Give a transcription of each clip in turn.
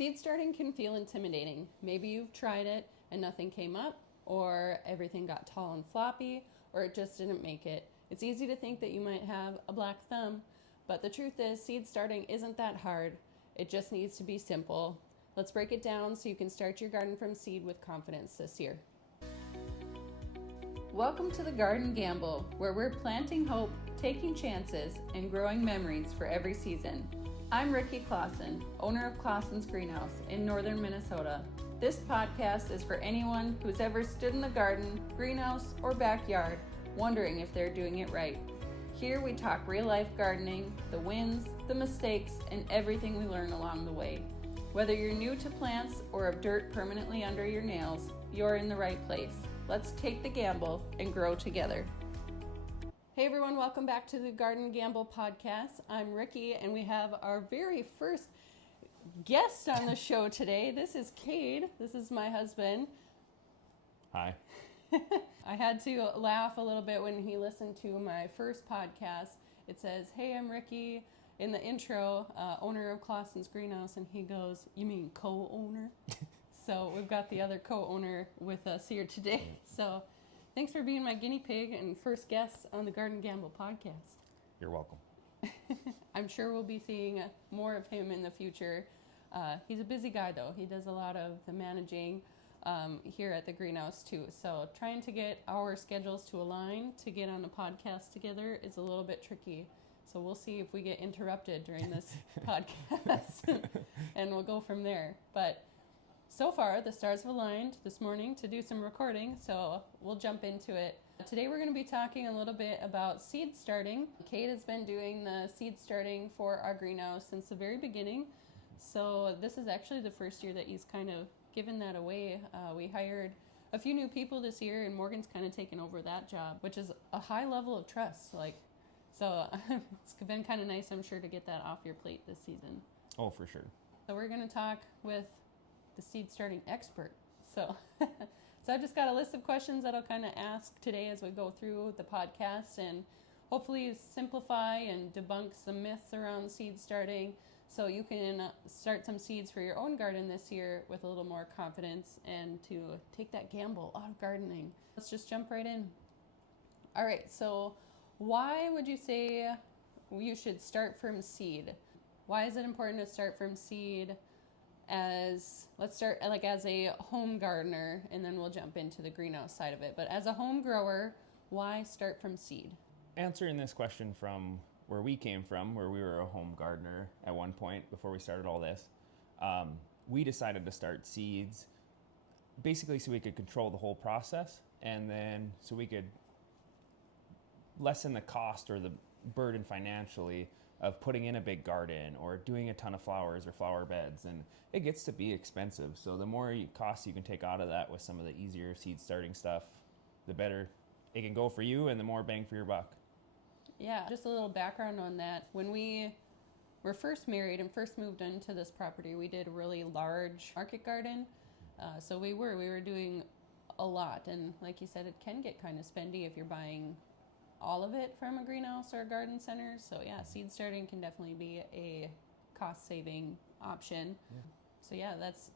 Seed starting can feel intimidating. Maybe you've tried it and nothing came up, or everything got tall and floppy, or it just didn't make it. It's easy to think that you might have a black thumb, but the truth is seed starting isn't that hard. It just needs to be simple. Let's break it down so you can start your garden from seed with confidence this year. Welcome to the Garden Gamble, where we're planting hope, taking chances, and growing memories for every season. I'm Ricki Klasen, owner of Klasen's Greenhouse in northern Minnesota. This podcast is for anyone who's ever stood in the garden, greenhouse, or backyard wondering if they're doing it right. Here we talk real-life gardening, the wins, the mistakes, and everything we learn along the way. Whether you're new to plants or have dirt permanently under your nails, you're in the right place. Let's take the gamble and grow together. Hey everyone, welcome back to the Garden Gamble podcast. I'm Ricki, and we have our very first guest on the show today. This is Kade. This is my husband. Hi. I had to laugh a little bit when he listened to my first podcast. It says, "Hey, I'm Ricki," in the intro, owner of Klasen's Greenhouse, and he goes, "You mean co-owner?" So we've got the other co-owner with us here today. So thanks for being my guinea pig and first guest on the Garden Gamble podcast. You're welcome. I'm sure we'll be seeing more of him in the future. He's a busy guy, though. He does a lot of the managing here at the greenhouse, too. So trying to get our schedules to align to get on a podcast together is a little bit tricky. So we'll see if we get interrupted during this podcast, and we'll go from there. But so far, the stars have aligned this morning to do some recording, so we'll jump into it. Today we're going to be talking a little bit about seed starting. Kade has been doing the seed starting for our greenhouse since the very beginning, so this is actually the first year that he's kind of given that away. We hired a few new people this year, and Morgan's kind of taken over that job, which is a high level of trust. So it's been kind of nice, I'm sure, to get that off your plate this season. Oh, for sure. So we're going to talk with the seed starting expert. So I've just got a list of questions that I'll kind of ask today as we go through the podcast, and hopefully simplify and debunk some myths around seed starting so you can start some seeds for your own garden this year with a little more confidence and to take that gamble out of gardening. Let's just jump right in. All right, so why would you say you should start from seed? Why is it important to start from seed? Let's start as a home gardener, and then we'll jump into the greenhouse side of it. But as a home grower, why start from seed? Answering this question from where we came from, where we were a home gardener at one point before we started all this, we decided to start seeds basically so we could control the whole process, and then so we could lessen the cost or the burden financially of putting in a big garden or doing a ton of flowers or flower beds, and it gets to be expensive. So the more costs you can take out of that with some of the easier seed starting stuff, the better it can go for you and the more bang for your buck. Yeah, just a little background on that. When we were first married and first moved into this property, we did a really large market garden. So we were doing a lot, and like you said, it can get kind of spendy if you're buying all of it from a greenhouse or a garden center. So yeah, seed starting can definitely be a cost-saving option. Yeah. So yeah, that's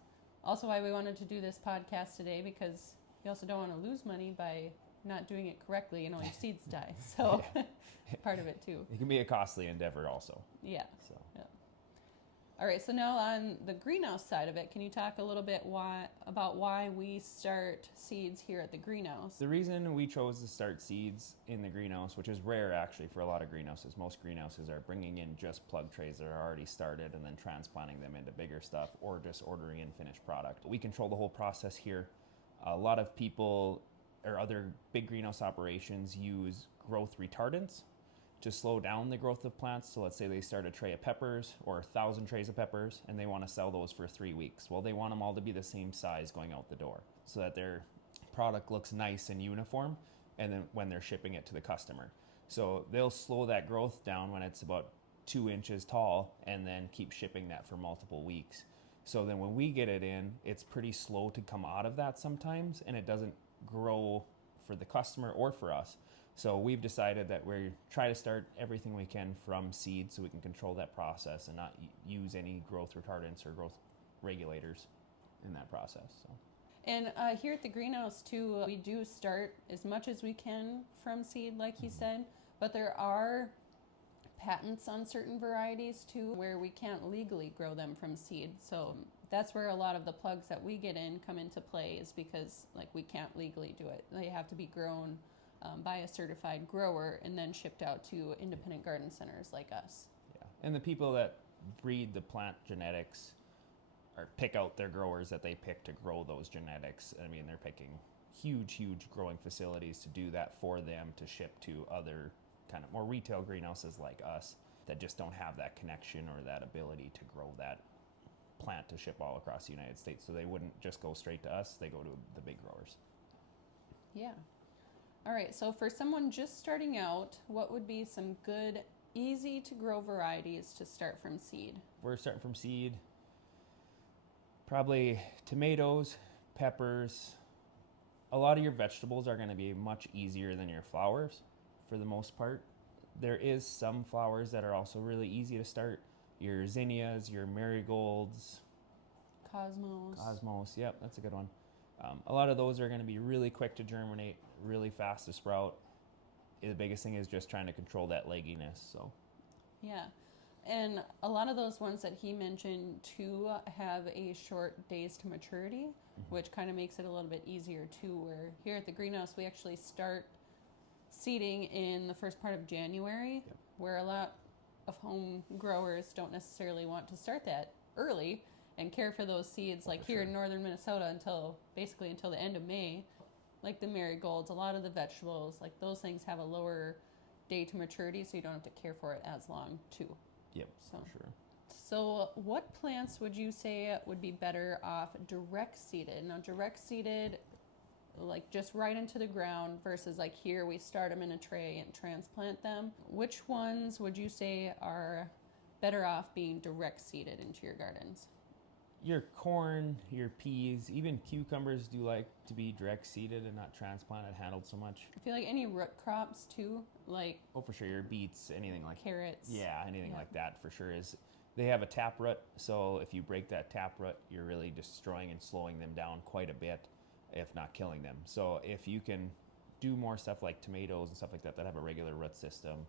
also why we wanted to do this podcast today, because you also don't want to lose money by not doing it correctly and all your seeds die. So part of it too. It can be a costly endeavor also. Yeah. So yeah. All right, so now on the greenhouse side of it, can you talk a little bit about why we start seeds here at the greenhouse? The reason we chose to start seeds in the greenhouse, which is rare actually for a lot of greenhouses, most greenhouses are bringing in just plug trays that are already started and then transplanting them into bigger stuff, or just ordering in finished product. We control the whole process here. A lot of people or other big greenhouse operations use growth retardants to slow down the growth of plants. So let's say they start a tray of peppers or 1,000 trays of peppers, and they want to sell those for 3 weeks. Well, they want them all to be the same size going out the door so that their product looks nice and uniform, and then when they're shipping it to the customer. So they'll slow that growth down when it's about 2 inches tall, and then keep shipping that for multiple weeks. So then when we get it in, it's pretty slow to come out of that sometimes, and it doesn't grow for the customer or for us. So we've decided that we try to start everything we can from seed so we can control that process and not use any growth retardants or growth regulators in that process. So. And here at the greenhouse too, we do start as much as we can from seed, like he said, but there are patents on certain varieties too where we can't legally grow them from seed. So that's where a lot of the plugs that we get in come into play, is because like we can't legally do it. They have to be grown by a certified grower and then shipped out to independent garden centers like us. Yeah, and the people that breed the plant genetics or pick out their growers that they pick to grow those genetics. I mean, they're picking huge growing facilities to do that for them to ship to other kind of more retail greenhouses like us that just don't have that connection or that ability to grow that plant to ship all across the United States. So they wouldn't just go straight to us, they go to the big growers. Yeah. All right, so for someone just starting out, what would be some good, easy to grow varieties to start from seed? We're starting from seed, probably tomatoes, peppers. A lot of your vegetables are going to be much easier than your flowers for the most part. There is some flowers that are also really easy to start. Your zinnias, your marigolds. Cosmos, yep, that's a good one. A lot of those are going to be really quick to germinate, really fast to sprout. The biggest thing is just trying to control that legginess. So, yeah, and a lot of those ones that he mentioned too have a short days to maturity, which kind of makes it a little bit easier too. Where here at the greenhouse we actually start seeding in the first part of January, where a lot of home growers don't necessarily want to start that early and care for those seeds, like here in northern Minnesota, until the end of May. Like the marigolds, a lot of the vegetables, like those things have a lower day to maturity, so you don't have to care for it as long too. Yep, so, for sure. So what plants would you say would be better off direct seeded? Now direct seeded, like just right into the ground, versus like here we start them in a tray and transplant them. Which ones would you say are better off being direct seeded into your gardens? Your corn, your peas, even cucumbers do like to be direct seeded and not transplanted, handled so much. I feel like any root crops too, like for sure, your beets, anything like carrots. Yeah, anything like that for sure is. They have a taproot, so if you break that taproot, you're really destroying and slowing them down quite a bit, if not killing them. So if you can do more stuff like tomatoes and stuff like that have a regular root system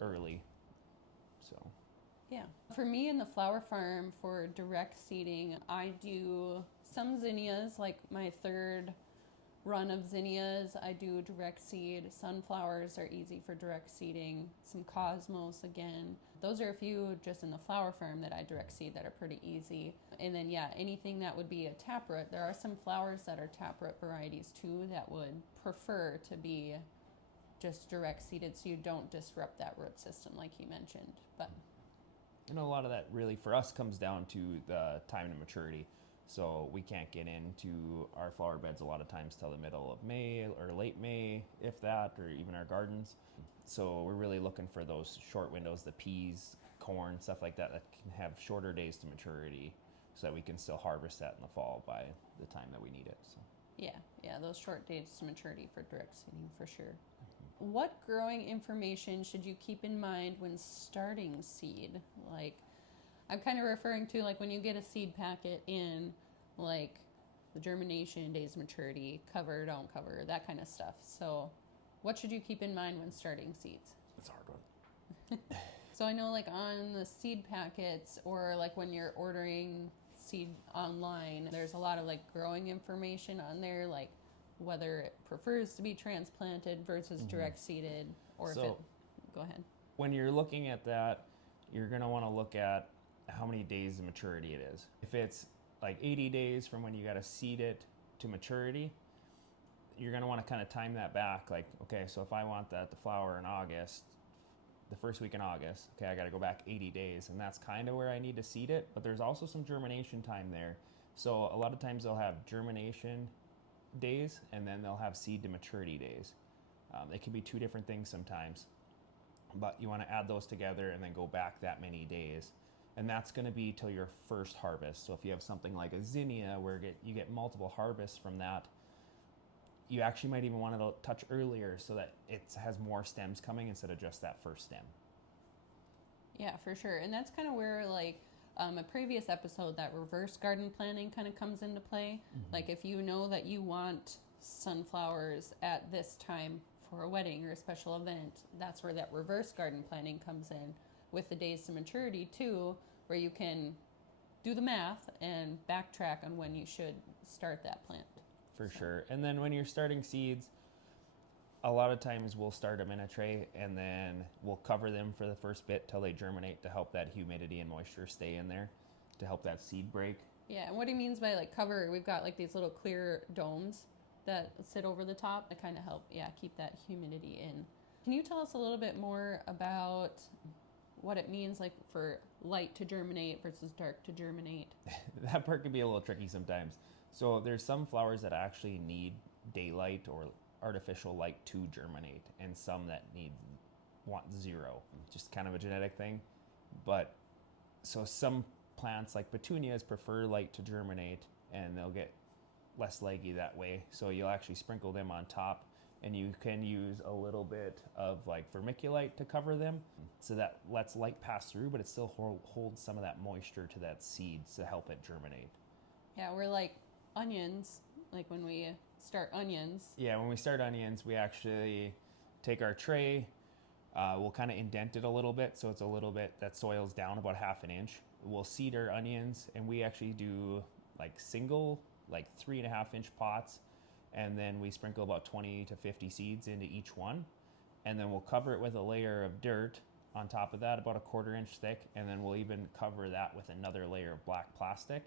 early, so. Yeah. For me in the flower farm for direct seeding, I do some zinnias, like my third run of zinnias, I do direct seed. Sunflowers are easy for direct seeding. Some cosmos again. Those are a few just in the flower farm that I direct seed that are pretty easy. And then anything that would be a taproot. There are some flowers that are taproot varieties too that would prefer to be just direct seeded so you don't disrupt that root system like he mentioned. But a lot of that really for us comes down to the time to maturity. So we can't get into our flower beds a lot of times till the middle of May or late May, if that, or even our gardens. So we're really looking for those short windows, the peas, corn, stuff like that can have shorter days to maturity so that we can still harvest that in the fall by the time that we need it. So. Yeah, those short days to maturity for direct seeding for sure. What growing information should you keep in mind when starting seed? Like, I'm kind of referring to like when you get a seed packet in, like the germination, days of maturity, cover, don't cover, that kind of stuff. So what should you keep in mind when starting seeds? That's a hard one. So I know like on the seed packets or like when you're ordering seed online, there's a lot of like growing information on there, like whether it prefers to be transplanted versus direct seeded, or go ahead. When you're looking at that, you're going to want to look at how many days of maturity it is. If it's like 80 days from when you got to seed it to maturity, you're going to want to kind of time that back. Like, okay, so if I want that to flower in August, the first week in August, okay, I got to go back 80 days, and that's kind of where I need to seed it. But there's also some germination time there. So a lot of times they'll have germination days and then they'll have seed to maturity days. They can be two different things sometimes, but you want to add those together and then go back that many days, and that's going to be till your first harvest. So if you have something like a zinnia where you get multiple harvests from that, you actually might even want to touch earlier so that it has more stems coming instead of just that first stem. Yeah, for sure. And that's kind of where like a previous episode that reverse garden planning kind of comes into play. Like if you know that you want sunflowers at this time for a wedding or a special event, that's where that reverse garden planning comes in with the days to maturity too, where you can do the math and backtrack on when you should start that plant. For sure. And then when you're starting seeds, a lot of times we'll start them in a tray and then we'll cover them for the first bit till they germinate to help that humidity and moisture stay in there, to help that seed break. Yeah, and what he means by like cover, we've got like these little clear domes that sit over the top to kind of help, keep that humidity in. Can you tell us a little bit more about what it means like for light to germinate versus dark to germinate? That part can be a little tricky sometimes. So there's some flowers that actually need daylight or artificial light to germinate, and some that want zero, just kind of a genetic thing. But so some plants like petunias prefer light to germinate, and they'll get less leggy that way. So you'll actually sprinkle them on top, and you can use a little bit of like vermiculite to cover them, so that lets light pass through, but it still holds some of that moisture to that seed to help it germinate. Yeah, we're like onions, like when we start onions. Yeah, when we start onions, we actually take our tray, we'll kind of indent it a little bit, so it's a little bit, that soil's down about 1/2 inch. We'll seed our onions, and we actually do like single, like 3.5 inch pots, and then we sprinkle about 20 to 50 seeds into each one, and then we'll cover it with a layer of dirt on top of that, about 1/4 inch thick, and then we'll even cover that with another layer of black plastic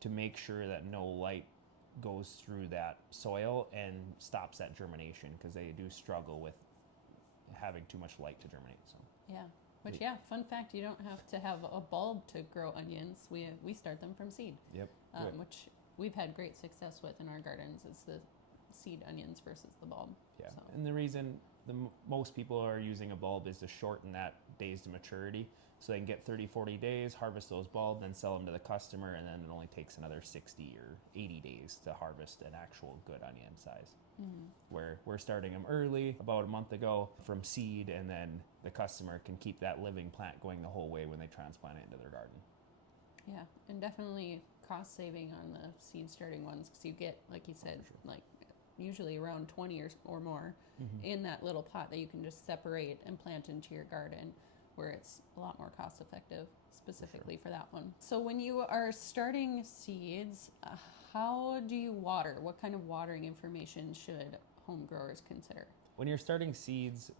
to make sure that no light goes through that soil and stops that germination, because they do struggle with having too much light to germinate. So yeah, which fun fact, you don't have to have a bulb to grow onions. We start them from seed. Yep. Which we've had great success with in our gardens, is the seed onions versus the bulb. Yeah, so. And the reason most people are using a bulb is to shorten that days to maturity, so they can get 30-40 days, harvest those bulbs, then sell them to the customer, and then it only takes another 60 or 80 days to harvest an actual good onion size. Where we're starting them early, about a month ago, from seed, and then the customer can keep that living plant going the whole way when they transplant it into their garden. Yeah, and definitely cost saving on the seed starting ones, because you get, like you said, like usually around 20 or more in that little pot that you can just separate and plant into your garden, where it's a lot more cost effective specifically for that one. So when you are starting seeds, how do you water? What kind of watering information should home growers consider? When you're starting seeds,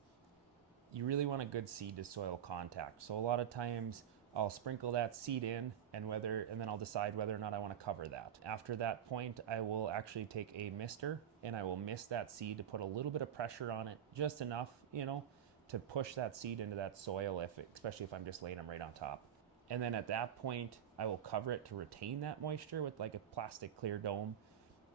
you really want a good seed to soil contact. So a lot of times I'll sprinkle that seed in, and then I'll decide whether or not I want to cover that. After that point, I will actually take a mister and I will mist that seed to put a little bit of pressure on it, just enough, to push that seed into that soil, especially if I'm just laying them right on top. And then at that point, I will cover it to retain that moisture with like a plastic clear dome.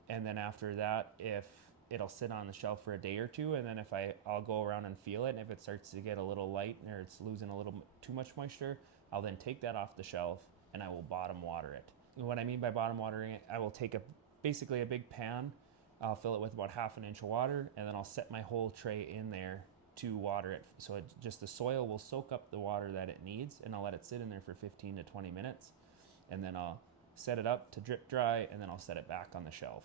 And then after that, if it'll sit on the shelf for a day or two, and then I'll go around and feel it, and if it starts to get a little light or it's losing a little too much moisture, I'll then take that off the shelf and I will bottom water it. And what I mean by bottom watering it, I will take basically a big pan, I'll fill it with about 1/2 inch of water, and then I'll set my whole tray in there to water it. So the soil will soak up the water that it needs, and I'll let it sit in there for 15 to 20 minutes. And then I'll set it up to drip dry, and then I'll set it back on the shelf.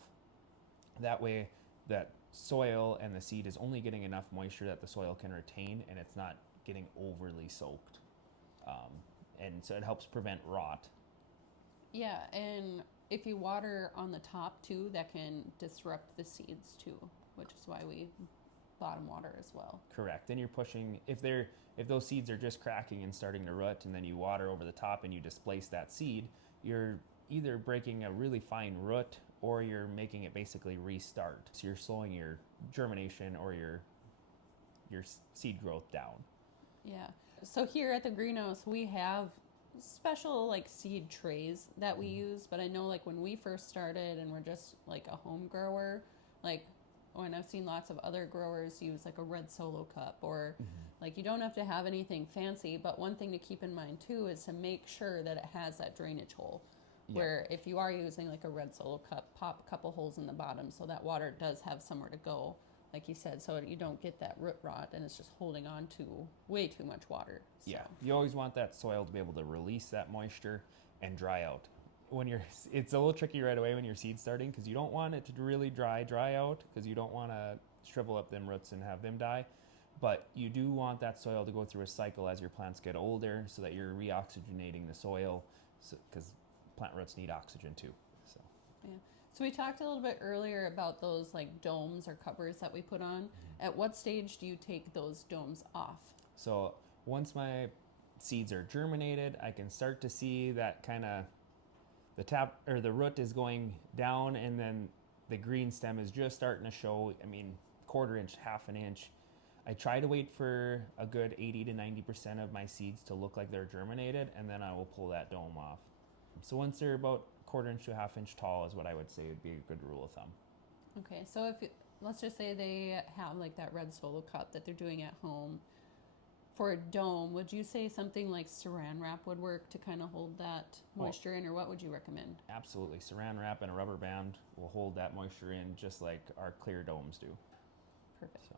That way, that soil and the seed is only getting enough moisture that the soil can retain, and it's not getting overly soaked. And so it helps prevent rot. Yeah, and if you water on the top too, that can disrupt the seeds too, which is why we bottom water as well. Correct. Then you're pushing, if those seeds are just cracking and starting to rot, and then you water over the top and you displace that seed, you're either breaking a really fine root or you're making it basically restart. So you're slowing your germination or your seed growth down. Yeah. So here at the greenhouse, we have special like seed trays that we use, but I know like when we first started and we're just like a home grower, like when I've seen lots of other growers use like a red solo cup, or like you don't have to have anything fancy, but one thing to keep in mind too is to make sure that it has that drainage hole. Yeah. Where if you are using like a red solo cup, pop a couple holes in the bottom so that water does have somewhere to go, like you said, so you don't get that root rot and it's just holding on to way too much water. So. Yeah, you always want that soil to be able to release that moisture, and dry out. It's a little tricky right away when you're seed starting because you don't want it to really dry out because you don't want to shrivel up them roots and have them die. But you do want that soil to go through a cycle as your plants get older so that you're reoxygenating the soil because plant roots need oxygen too. So. Yeah. So we talked a little bit earlier about those like domes or covers that we put on. At what stage do you take those domes off? So once my seeds are germinated, I can start to see that kind of the root is going down, and then the green stem is just starting to show. I mean, quarter inch, half an inch. I try to wait for a good 80 to 90% of my seeds to look like they're germinated, and then I will pull that dome off. So once they're about quarter inch to a half inch tall is what I would say would be a good rule of thumb. Okay, so let's just say they have like that red solo cup that they're doing at home. For a dome, would you say something like saran wrap would work to kind of hold that moisture in, or what would you recommend? Absolutely. Saran wrap and a rubber band will hold that moisture in just like our clear domes do. Perfect. So,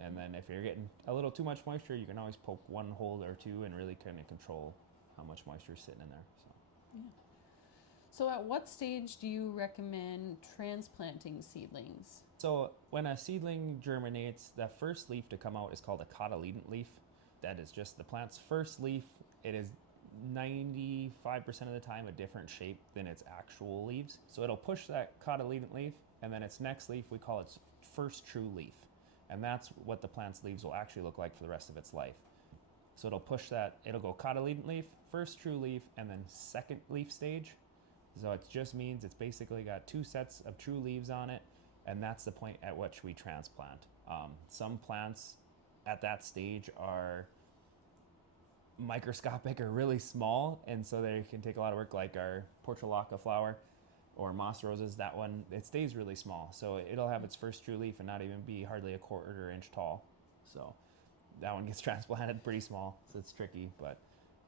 and then if you're getting a little too much moisture, you can always poke one hole or two and really kind of control how much moisture is sitting in there. So. Yeah. So at what stage do you recommend transplanting seedlings? So when a seedling germinates, the first leaf to come out is called a cotyledon leaf. That is just the plant's first leaf. It is 95% of the time a different shape than its actual leaves. So it'll push that cotyledon leaf, and then its next leaf, we call its first true leaf. And that's what the plant's leaves will actually look like for the rest of its life. So it'll push that, it'll go cotyledon leaf, first true leaf, and then second leaf stage. So it just means it's basically got two sets of true leaves on it, and that's the point at which we transplant. Some plants at that stage are microscopic or really small, and so they can take a lot of work, like our portulaca flower or moss roses. That one, it stays really small, so it'll have its first true leaf and not even be hardly a quarter inch tall. So that one gets transplanted pretty small, so it's tricky. But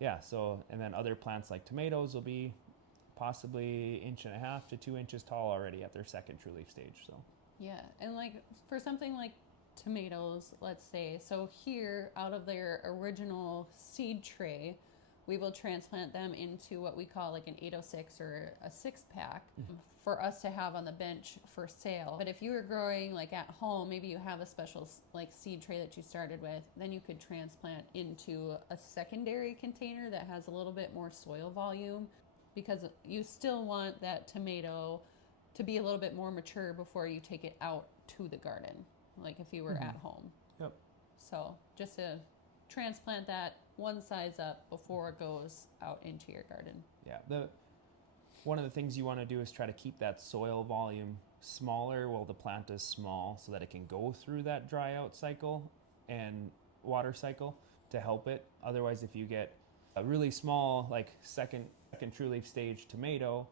yeah, so and then other plants like tomatoes will be possibly 1.5 to 2 inches tall already at their second true leaf stage. So yeah, and like for something like tomatoes, let's say, so here out of their original seed tray, we will transplant them into what we call like an 806 or a 6-pack for us to have on the bench for sale. But if you were growing like at home, maybe you have a special like seed tray that you started with, then you could transplant into a secondary container that has a little bit more soil volume, because you still want that tomato to be a little bit more mature before you take it out to the garden, like if you were at home. Yep. So just to transplant that one size up before it goes out into your garden. Yeah, one of the things you want to do is try to keep that soil volume smaller while the plant is small so that it can go through that dry out cycle and water cycle to help it. Otherwise, if you get a really small, like second true leaf stage tomato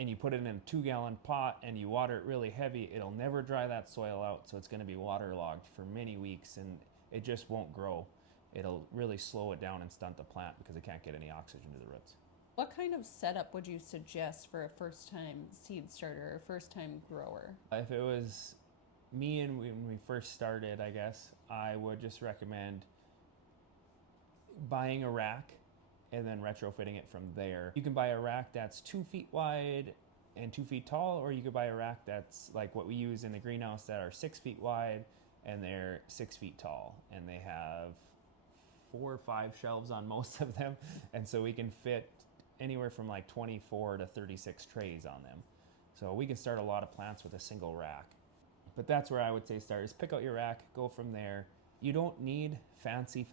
and you put it in a 2-gallon pot and you water it really heavy, it'll never dry that soil out, so it's going to be waterlogged for many weeks and it just won't grow. It'll really slow it down and stunt the plant because it can't get any oxygen to the roots. What kind of setup would you suggest for a first-time seed starter or first-time grower? If it was me and when we first started, I guess, I would just recommend buying a rack and then retrofitting it from there. You can buy a rack that's 2 feet wide and 2 feet tall, or you could buy a rack that's like what we use in the greenhouse that are 6 feet wide and they're 6 feet tall, and they have 4 or 5 shelves on most of them, and so we can fit anywhere from like 24 to 36 trays on them. So we can start a lot of plants with a single rack. But that's where I would say start, is pick out your rack, go from there. You don't need fancy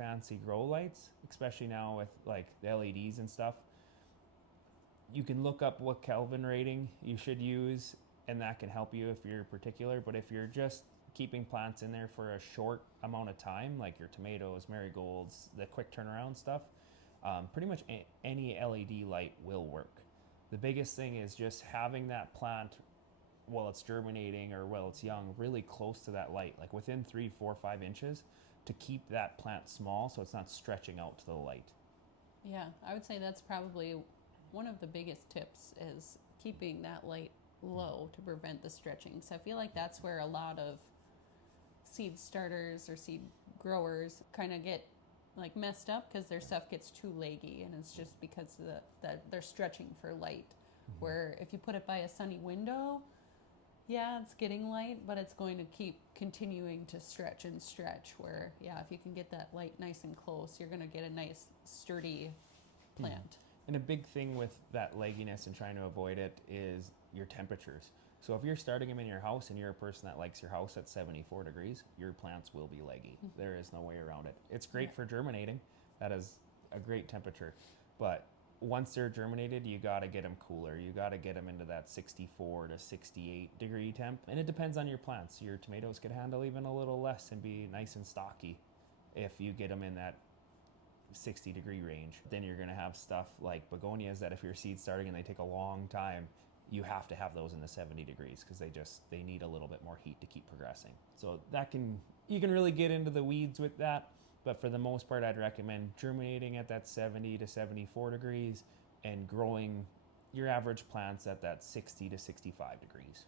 grow lights, especially now with like the LEDs and stuff. You can look up what Kelvin rating you should use, and that can help you if you're particular. But if you're just keeping plants in there for a short amount of time, like your tomatoes, marigolds, the quick turnaround stuff, pretty much any LED light will work. The biggest thing is just having that plant while it's germinating or while it's young really close to that light, like within 3, 4, 5 inches, to keep that plant small so it's not stretching out to the light. Yeah, I would say that's probably one of the biggest tips, is keeping that light low to prevent the stretching. So I feel like that's where a lot of seed starters or seed growers kind of get like messed up because their stuff gets too leggy, and it's just because that they're stretching for light. Where if you put it by a sunny window, yeah, it's getting light, but it's going to keep continuing to stretch and stretch. Where, yeah, if you can get that light nice and close, you're going to get a nice, sturdy plant. And a big thing with that legginess and trying to avoid it is your temperatures. So if you're starting them in your house and you're a person that likes your house at 74 degrees, your plants will be leggy. There is no way around it. It's great for germinating. That is a great temperature. But once they're germinated, you got to get them cooler. You got to get them into that 64 to 68 degree temp. And it depends on your plants. Your tomatoes could handle even a little less and be nice and stocky if you get them in that 60 degree range. Then you're going to have stuff like begonias that if you're seed starting and they take a long time, you have to have those in the 70 degrees because they need a little bit more heat to keep progressing. So you can really get into the weeds with that. But for the most part, I'd recommend germinating at that 70 to 74 degrees and growing your average plants at that 60 to 65 degrees.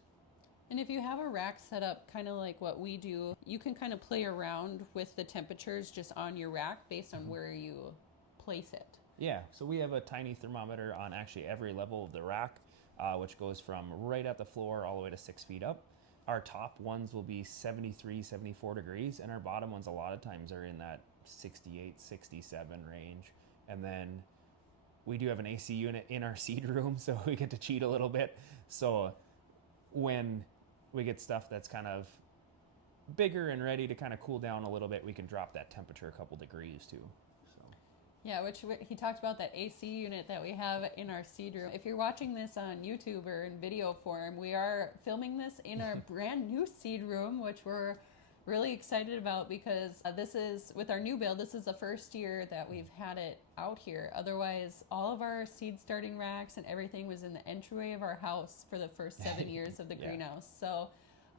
And if you have a rack set up kind of like what we do, you can kind of play around with the temperatures just on your rack based on where you place it. Yeah, so we have a tiny thermometer on actually every level of the rack, which goes from right at the floor all the way to 6 feet up. Our top ones will be 73, 74 degrees, and our bottom ones a lot of times are in that 68, 67 range. And then we do have an AC unit in our seed room, so we get to cheat a little bit. So when we get stuff that's kind of bigger and ready to kind of cool down a little bit, we can drop that temperature a couple degrees too. Yeah, which he talked about that AC unit that we have in our seed room. If you're watching this on YouTube or in video form, we are filming this in our brand new seed room, which we're really excited about because this is, with our new build, this is the first year that we've had it out here. Otherwise, all of our seed starting racks and everything was in the entryway of our house for the first 7 years of the greenhouse. So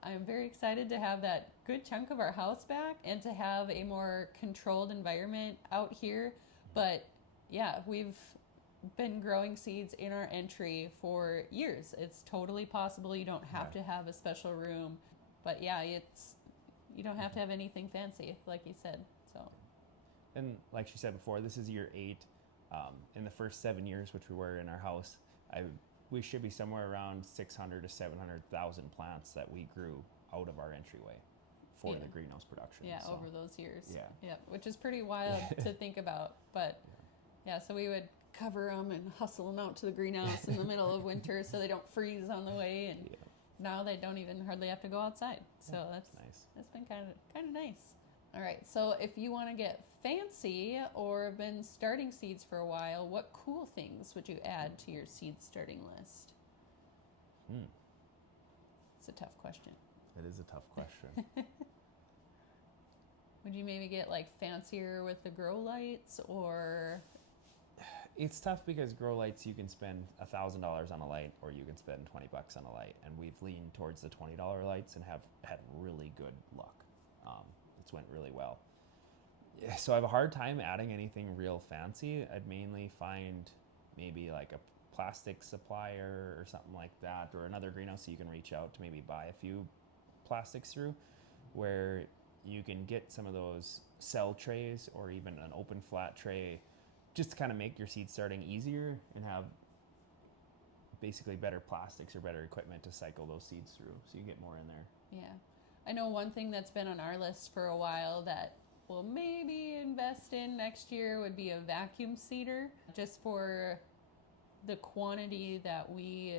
I'm very excited to have that good chunk of our house back and to have a more controlled environment out here. But yeah, we've been growing seeds in our entry for years. It's totally possible. You don't have to have a special room. But yeah, you don't have to have anything fancy, like you said. So, and like she said before, this is year 8. In the first 7 years, which we were in our house, we should be somewhere around 600 to 700,000 plants that we grew out of our entryway for the greenhouse production. Yeah, so, over those years. Yeah, which is pretty wild to think about. But yeah, so we would cover them and hustle them out to the greenhouse in the middle of winter so they don't freeze on the way. And now they don't even hardly have to go outside. So that's nice. That's been kind of nice. All right, so if you want to get fancy or have been starting seeds for a while, what cool things would you add to your seed starting list? It's a tough question. It is a tough question. Would you maybe get like fancier with the grow lights, or? It's tough because grow lights, you can spend $1,000 on a light or you can spend $20 on a light. And we've leaned towards the $20 lights and have had really good luck. It's went really well. So I have a hard time adding anything real fancy. I'd mainly find maybe like a plastic supplier or something like that, or another greenhouse so you can reach out to maybe buy a few plastics through, where you can get some of those cell trays or even an open flat tray, just to kind of make your seed starting easier and have basically better plastics or better equipment to cycle those seeds through so you get more in there. Yeah. I know one thing that's been on our list for a while that we'll maybe invest in next year would be a vacuum seeder, just for the quantity that we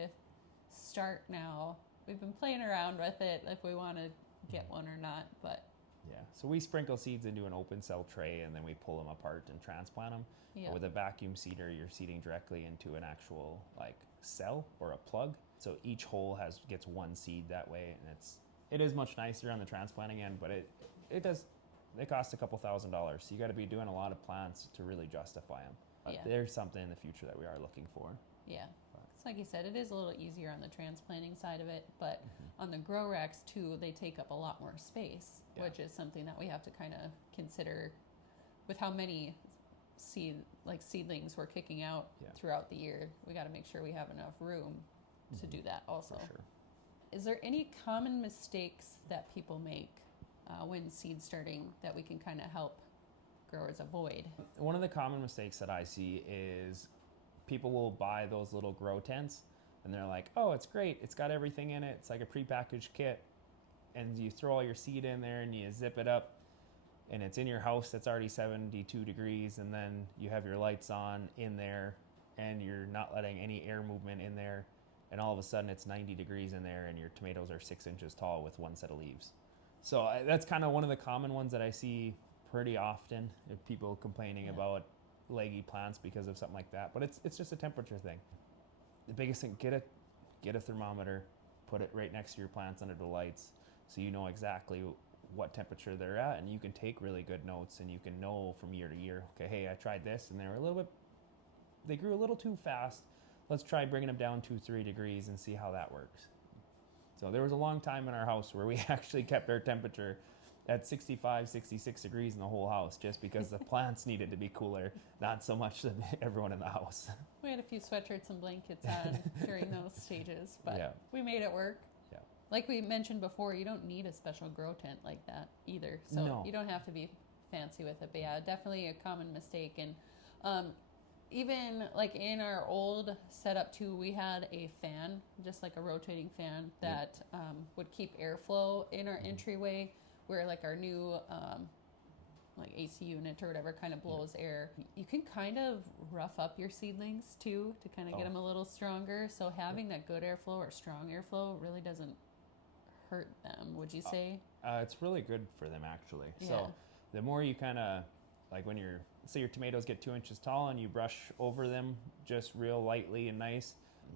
start now. We've been playing around with it if we want to get one or not, but yeah, so we sprinkle seeds into an open cell tray and then we pull them apart and transplant them. With a vacuum seeder, you're seeding directly into an actual like cell or a plug. So each hole gets one seed that way, and it is much nicer on the transplanting end, but it costs a couple $1,000. So you got to be doing a lot of plants to really justify them. But there's something in the future that we are looking for. Yeah. It's like you said, it is a little easier on the transplanting side of it, but on the grow racks too, they take up a lot more space, which is something that we have to kind of consider with how many seedlings we're kicking out throughout the year. We got to make sure we have enough room to do that also. For sure. Is there any common mistakes that people make when seed starting that we can kind of help growers avoid? One of the common mistakes that I see is people will buy those little grow tents and they're like, oh, it's great, it's got everything in it, it's like a prepackaged kit, and you throw all your seed in there and you zip it up, and it's in your house that's already 72 degrees, and then you have your lights on in there and you're not letting any air movement in there, and all of a sudden it's 90 degrees in there and your tomatoes are 6 inches tall with one set of leaves. So that's kind of one of the common ones that I see pretty often, people complaining about leggy plants because of something like that. But it's just a temperature thing. The biggest thing, get a thermometer, put it right next to your plants under the lights, so you know exactly what temperature they're at, and you can take really good notes, and you can know from year to year, okay, hey, I tried this and they grew a little too fast. Let's try bringing them down 2-3 degrees and see how that works. So there was a long time in our house where we actually kept our temperature at 65, 66 degrees in the whole house, just because the plants needed to be cooler, not so much everyone in the house. We had a few sweatshirts and blankets on during those stages, but we made it work. Yeah. Like we mentioned before, you don't need a special grow tent like that either. So you don't have to be fancy with it. But yeah, definitely a common mistake. And even like in our old setup too, we had a fan, just like a rotating fan that would keep airflow in our entryway, where like our new like AC unit or whatever kind of blows air. You can kind of rough up your seedlings too to kind of get them a little stronger. So having that good airflow or strong airflow really doesn't hurt them, would you say? It's really good for them actually. So the more you kind of, like when say your tomatoes get 2 inches tall and you brush over them just real lightly and nice,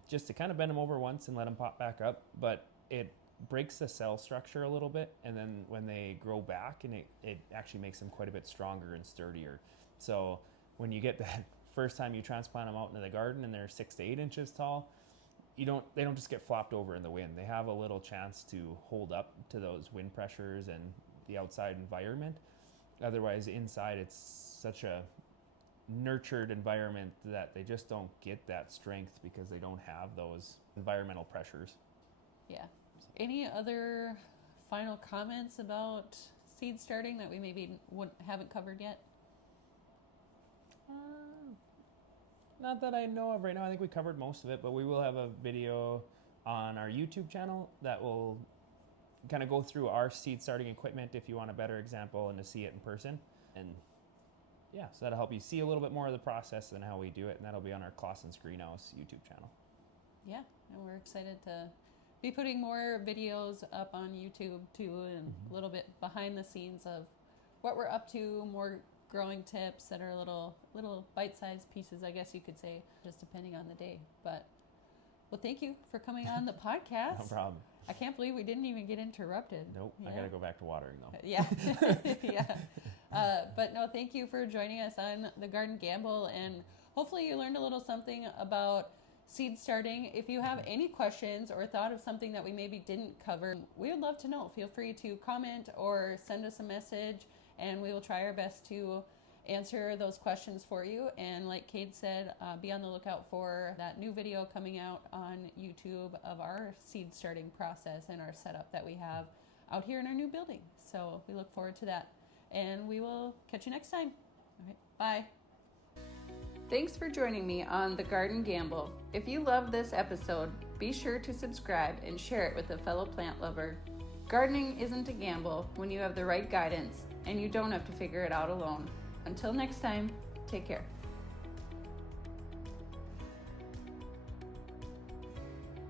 just to kind of bend them over once and let them pop back up, but it breaks the cell structure a little bit, and then when they grow back, and it actually makes them quite a bit stronger and sturdier. So when you get that first time you transplant them out into the garden and they're 6 to 8 inches tall, they don't just get flopped over in the wind. They have a little chance to hold up to those wind pressures and the outside environment. Otherwise, inside it's such a nurtured environment that they just don't get that strength because they don't have those environmental pressures. Yeah. Any other final comments about seed starting that we maybe haven't covered yet? Not that I know of right now. I think we covered most of it, but we will have a video on our YouTube channel that will kind of go through our seed starting equipment if you want a better example and to see it in person. And yeah, so that'll help you see a little bit more of the process and how we do it, and that'll be on our Klasen's Greenhouse YouTube channel. Yeah, and we're excited to be putting more videos up on YouTube too, and a little bit behind the scenes of what we're up to, more growing tips that are little bite-sized pieces, I guess you could say, just depending on the day. But well, thank you for coming on the podcast. No problem. I can't believe we didn't even get interrupted. Nope, I gotta go back to watering though. Yeah. But no, thank you for joining us on The Garden Gamble, and hopefully you learned a little something about seed starting. If you have any questions or thought of something that we maybe didn't cover, we would love to know. Feel free to comment or send us a message, and we will try our best to answer those questions for you. And like Kade said, be on the lookout for that new video coming out on YouTube of our seed starting process and our setup that we have out here in our new building. So we look forward to that, and we will catch you next time. All right, bye. Thanks for joining me on The Garden Gamble. If you loved this episode, be sure to subscribe and share it with a fellow plant lover. Gardening isn't a gamble when you have the right guidance, and you don't have to figure it out alone. Until next time, take care.